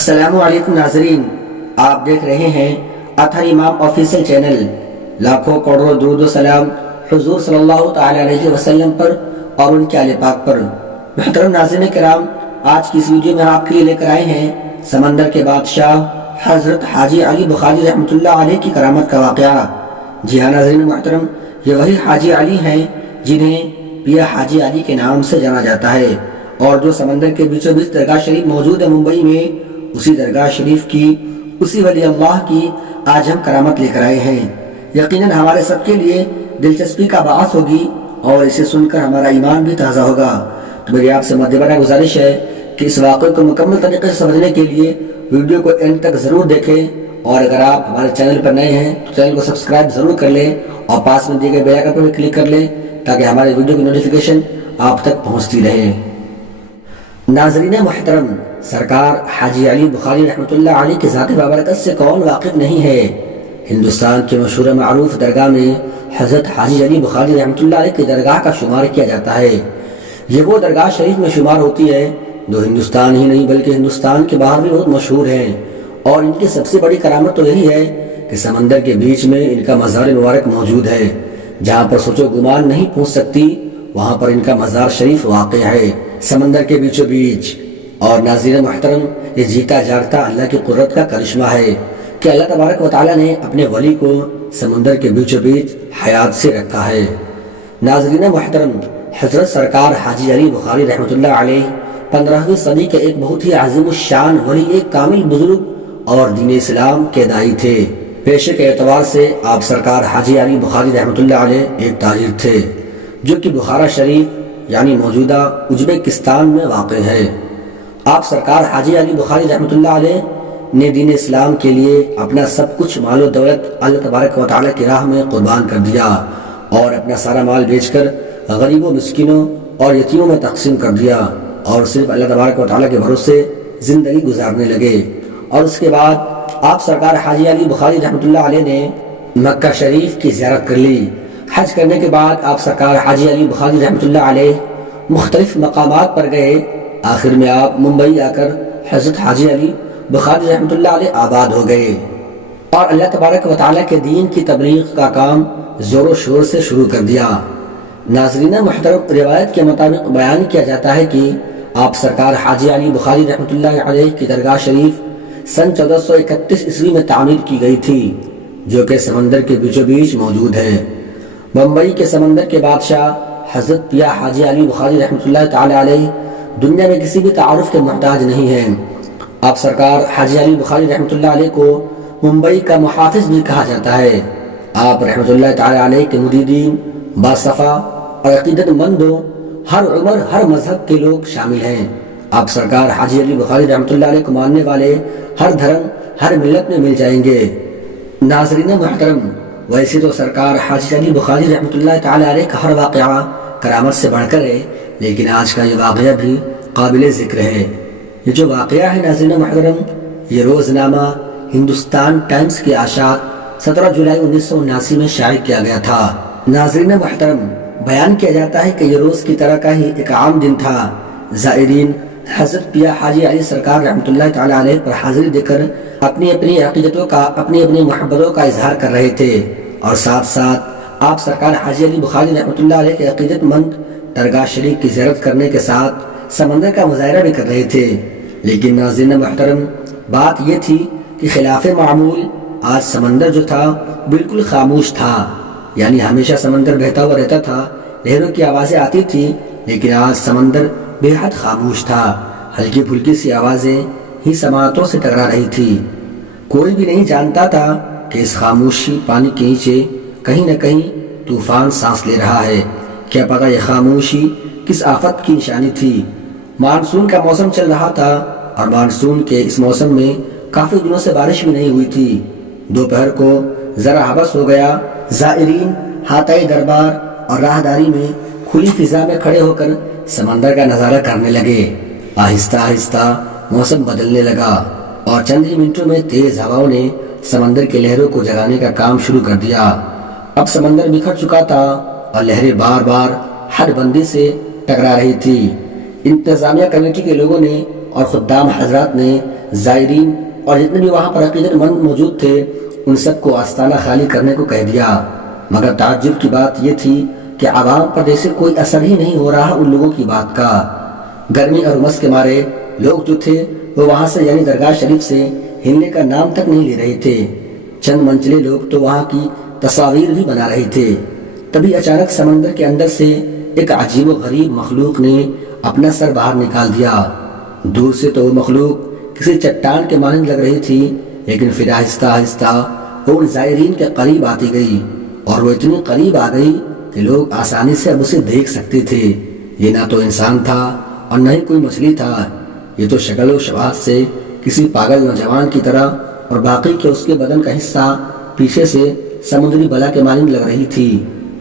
السلام علیکم ناظرین، آپ دیکھ رہے ہیں اطہر امام آفیشیل چینل۔ لاکھوں کروڑوں درود و سلام حضور صلی اللہ تعالی علیہ وسلم پر اور ان کے آل پاک پر۔ محترم ناظرین کرام، آج کی اس ویڈیو میں آپ کے لیے لے کر آئے ہیں سمندر کے بادشاہ حضرت حاجی علی بخاری رحمۃ اللہ علیہ کی کرامت کا واقعہ۔ جی ہاں ناظرین محترم، یہ وہی حاجی علی ہیں جنہیں پیا حاجی علی کے نام سے جانا جاتا ہے، اور جو سمندر کے بیچوں بیچ درگاہ شریف موجود ہے ممبئی میں، اسی درگاہ شریف کی، اسی ولی اللہ کی آج ہم کرامت لے کر آئے ہیں۔ یقیناً ہمارے سب کے لیے دلچسپی کا باعث ہوگی اور اسے سن کر ہمارا ایمان بھی تازہ ہوگا۔ تو میری آپ سے مدبرہ گزارش ہے کہ اس واقعے کو مکمل طریقے سے سمجھنے کے لیے ویڈیو کو اینڈ تک ضرور دیکھیں، اور اگر آپ ہمارے چینل پر نئے ہیں تو چینل کو سبسکرائب ضرور کر لیں اور پاس میں دیے گئے بیل آئکن پر بھی کلک کر لیں تاکہ ہمارے ویڈیو کی نوٹیفیکیشن آپ تک پہنچتی رہے۔ ناظرین محترم، سرکار حاجی علی بخاری رحمۃ اللہ علیہ کی ذات بابرکت سے کون واقف نہیں ہے؟ ہندوستان کے مشہور معروف درگاہ میں حضرت حاجی علی بخاری رحمۃ اللہ علیہ کی درگاہ کا شمار کیا جاتا ہے۔ یہ وہ درگاہ شریف میں شمار ہوتی ہے جو ہندوستان ہی نہیں بلکہ ہندوستان کے باہر بھی بہت مشہور ہیں، اور ان کی سب سے بڑی کرامت تو یہی ہے کہ سمندر کے بیچ میں ان کا مزار مبارک موجود ہے۔ جہاں پر سوچ و گمان نہیں پہنچ سکتی وہاں پر ان کا مزار شریف واقع ہے، سمندر کے بیچوں بیچ۔ اور ناظرین محترم، یہ جیتا جاگتا اللہ کی قدرت کا کرشمہ ہے کہ اللہ تبارک و تعالیٰ نے اپنے ولی کو سمندر کے بیچوں بیچ حیات سے رکھا ہے۔ ناظرین محترم، حضرت سرکار حاجی علی بخاری رحمۃ اللہ علیہ 15ویں صدی کے ایک بہت ہی عظیم الشان ولی، ایک کامل بزرگ اور دین اسلام کے داعی تھے۔ پیشے کے اعتبار سے آپ سرکار حاجی علی بخاری رحمۃ اللہ علیہ ایک تاجر تھے جو کہ بخارا شریف یعنی موجودہ ازبکستان میں واقع ہے۔ آپ سرکار حاجی علی بخاری رحمۃ اللہ علیہ نے دین اسلام کے لیے اپنا سب کچھ مال و دولت اللہ تبارک و تعالیٰ کی راہ میں قربان کر دیا، اور اپنا سارا مال بیچ کر غریبوں، مسکینوں اور یتیموں میں تقسیم کر دیا، اور صرف اللہ تبارک و تعالیٰ کے بھروسے زندگی گزارنے لگے۔ اور اس کے بعد آپ سرکار حاجی علی بخاری رحمۃ اللہ علیہ نے مکہ شریف کی زیارت کر لی۔ حج کرنے کے بعد آپ سرکار حاجی علی بخاری رحمۃ اللہ علیہ مختلف مقامات پر گئے۔ آخر میں آپ ممبئی آ کر حضرت حاجی علی بخاری رحمۃ اللہ علیہ آباد ہو گئے، اور اللہ تبارک و تعالیٰ کے دین کی تبلیغ کا کام زور و شور سے شروع کر دیا۔ ناظرین محترم، روایت کے مطابق بیان کیا جاتا ہے کہ آپ سرکار حاجی علی بخاری رحمۃ اللہ علیہ کی درگاہ شریف سن 1431 عیسوی میں تعمیر کی گئی تھی، جو کہ سمندر کے بیچوں بیچ موجود ہے۔ بمبئی کے سمندر کے بادشاہ حضرت پیا حاجی علی بخاری رحمۃ اللہ تعالی علیہ دنیا میں کسی بھی تعارف کے محتاج نہیں ہیں۔ آپ سرکار حاجی علی بخاری رحمۃ اللہ علیہ کو ممبئی کا محافظ بھی کہا جاتا ہے۔ آپ رحمۃ اللہ تعالی علیہ کے مریدین، باصفا اور عقیدت مندوں، ہر عمر ہر مذہب کے لوگ شامل ہیں۔ آپ سرکار حاجی علی بخاری رحمۃ اللہ علیہ کو ماننے والے ہر دھرم ہر ملت میں مل جائیں گے۔ ناظرین محترم، ویسے تو سرکار حاجی علی بخاری رحمۃ اللہ تعالی علیہ کا ہر واقعہ کرامت سے بڑھ کر ہے، لیکن آج کا یہ واقعہ بھی قابل ذکر ہے۔ یہ جو واقعہ ہے ناظرین محترم، یہ روزنامہ ہندوستان ٹائمز کی اشاعت 17 جولائی 1979 میں شائع کیا گیا تھا۔ ناظرین محترم، بیان کیا جاتا ہے کہ یہ روز کی طرح کا ہی ایک عام دن تھا۔ زائرین حضرت پیا حاجی علی سرکار رحمۃ اللہ تعالی علیہ پر حاضری دے کر اپنی اپنی عقیدتوں کا، اپنی اپنی محبتوں کا اظہار کر رہے تھے، اور ساتھ ساتھ آپ سرکار حاجی علی بخاری رحمۃ اللہ علیہ کے عقیدت مند درگاہ شریف کی زیارت کرنے کے ساتھ سمندر کا مظاہرہ بھی کر رہے تھے۔ لیکن ناظرین محترم، بات یہ تھی کہ خلاف معمول آج سمندر جو تھا بالکل خاموش تھا، یعنی ہمیشہ سمندر بہتا ہوا رہتا تھا، لہروں کی آوازیں آتی تھی، لیکن آج سمندر بے حد خاموش تھا۔ ہلکی پھلکی سی آوازیں ہی سماعتوں سے ٹکرا رہی تھی۔ کوئی بھی نہیں جانتا تھا کہ اس خاموشی پانی کے نیچے کہیں نہ کہیں طوفان سانس لے رہا ہے۔ کیا پتہ یہ خاموشی کس آفت کی نشانی تھی۔ مانسون کا موسم چل رہا تھا، اور مانسون کے اس موسم میں کافی دنوں سے بارش بھی نہیں ہوئی تھی۔ دوپہر کو ذرا حبس ہو گیا۔ زائرین ہاتھائی دربار اور راہداری میں کھلی فضا میں کھڑے ہو کر سمندر کا نظارہ کرنے لگے۔ آہستہ آہستہ موسم بدلنے لگا، اور چند ہی منٹوں میں تیز ہواؤں نے سمندر کی لہروں کو جگانے کا کام شروع کر دیا۔ اب سمندر بکھر چکا تھا، اور لہریں بار بار ہر بندی سے ٹکرا رہی تھی۔ انتظامیہ کمیٹی کے لوگوں نے اور خدام حضرات نے زائرین اور جتنے بھی وہاں پر عقیدت مند موجود تھے ان سب کو آستانہ خالی کرنے کو کہہ دیا، مگر تعجب کی بات یہ تھی کہ عوام پر جیسے کوئی اثر ہی نہیں ہو رہا ان لوگوں کی بات کا۔ گرمی اور امس کے مارے لوگ جو تھے وہ وہاں سے یعنی درگاہ شریف سے ہلنے کا نام تک نہیں لے رہے تھے۔ چند منچلے لوگ تو وہاں کی تصاویر بھی بنا رہے تھے۔ تبھی اچانک سمندر کے اندر سے ایک عجیب و غریب مخلوق نے اپنا سر باہر نکال دیا۔ دور سے تو وہ مخلوق کسی چٹان کے مانند لگ رہی تھی، لیکن پھر آہستہ آہستہ وہ ان زائرین کے قریب آتی گئی، اور وہ اتنی قریب آ گئی کہ لوگ آسانی سے اب اسے دیکھ سکتے تھے۔ یہ نہ تو انسان تھا اور نہ ہی کوئی مچھلی تھا، یہ تو شکل و شباہت سے کسی پاگل نوجوان کی طرح اور باقی کے اس کے بدن کا حصہ پیچھے سے سمندری بلا کے مانند لگ رہی تھی۔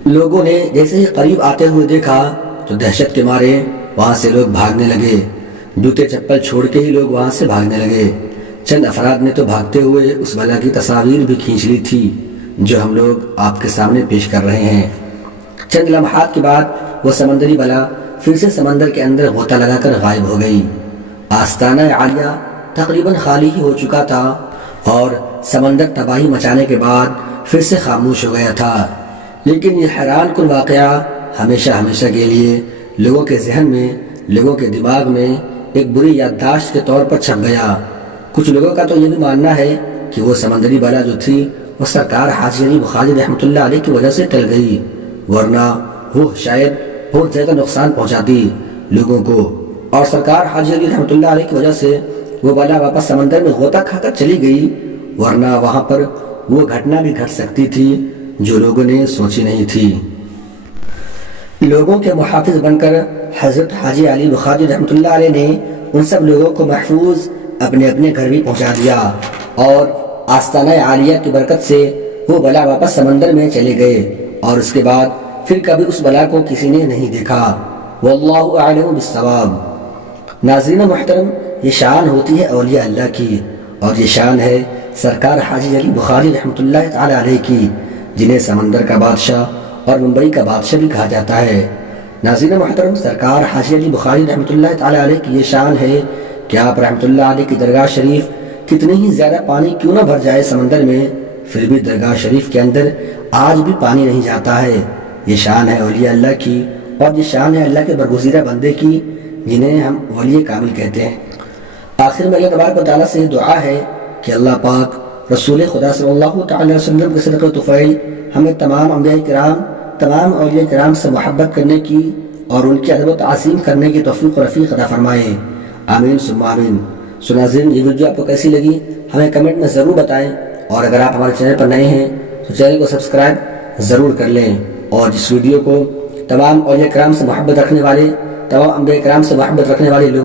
لوگوں نے جیسے ہی قریب آتے ہوئے دیکھا تو دہشت کے مارے وہاں سے لوگ بھاگنے لگے، جوتے چپل چھوڑ کے ہی لوگ وہاں سے بھاگنے لگے۔ چند افراد نے تو بھاگتے ہوئے اس بلا کی تصاویر بھی کھینچ لی تھی جو ہم لوگ آپ کے سامنے پیش کر رہے ہیں۔ چند لمحات کے بعد وہ سمندری بلا پھر سے سمندر کے اندر غوطہ لگا کر غائب ہو گئی۔ آستانہ عالیہ تقریباً خالی ہی ہو چکا تھا اور سمندر تباہی مچانے کے بعد پھر سے خاموش ہو گیا تھا، لیکن یہ حیران کن واقعہ ہمیشہ ہمیشہ کے لیے لوگوں کے ذہن میں، لوگوں کے دماغ میں ایک بری یادداشت کے طور پر چھپ گیا۔ کچھ لوگوں کا تو یہ بھی ماننا ہے کہ وہ سمندری بلا جو تھی وہ سرکار حاجی علی بخاری رحمۃ اللہ علیہ کی وجہ سے ٹل گئی، ورنہ وہ شاید بہت زیادہ نقصان پہنچاتی لوگوں کو، اور سرکار حاجی علی رحمۃ اللہ علیہ کی وجہ سے وہ بلا واپس سمندر میں غوطہ کھا کر چلی گئی، ورنہ وہاں پر وہ گھٹنا بھی گھٹ سکتی تھی جو لوگوں نے سوچی نہیں تھی۔ لوگوں کے محافظ بن کر حضرت حاجی علی بخاری رحمۃ اللہ علیہ نے ان سب لوگوں کو محفوظ اپنے اپنے گھر بھی پہنچا دیا، اور آستانہ عالیہ کی برکت سے وہ بلا واپس سمندر میں چلے گئے، اور اس کے بعد پھر کبھی اس بلا کو کسی نے نہیں دیکھا۔ واللہ اعلم بالصواب۔ ناظرین محترم، یہ شان ہوتی ہے اولیاء اللہ کی، اور یہ شان ہے سرکار حاجی علی بخاری رحمۃ اللہ تعالی علیہ کی، جنہیں سمندر کا بادشاہ اور ممبئی کا بادشاہ بھی کہا جاتا ہے۔ ناظرین محترم، سرکار حاجی علی بخاری رحمۃ اللہ تعالی علیہ کی یہ شان ہے کہ آپ رحمۃ اللہ علیہ کی درگاہ شریف کتنی ہی زیادہ پانی کیوں نہ بھر جائے سمندر میں، پھر بھی درگاہ شریف کے اندر آج بھی پانی نہیں جاتا ہے۔ یہ شان ہے اولیاء اللہ کی، اور یہ شان ہے اللہ کے برگزیدہ بندے کی، جنہیں ہم ولی کامل کہتے ہیں۔ آخر میں اللہ تبارک و تعالیٰ سے دعا ہے کہ اللہ پاک رسول خدا صلی اللہ تعالی علیہ وسلم کے صدقہ طفیل ہمیں تمام انبیاء کرام، تمام اولیاء کرام سے محبت کرنے کی اور ان کی ادب و تعظیم کرنے کی توفیق و رفیق عطا فرمائے، آمین ثم آمین۔ سو ناظرین، یہ ویڈیو آپ کو کیسی لگی ہمیں کمنٹ میں ضرور بتائیں، اور اگر آپ ہمارے چینل پر نئے ہیں تو چینل کو سبسکرائب ضرور کر لیں، اور اس ویڈیو کو تمام اولیاء کرام سے محبت رکھنے والے، تمام انبیاء کرام سے محبت رکھنے والے لوگ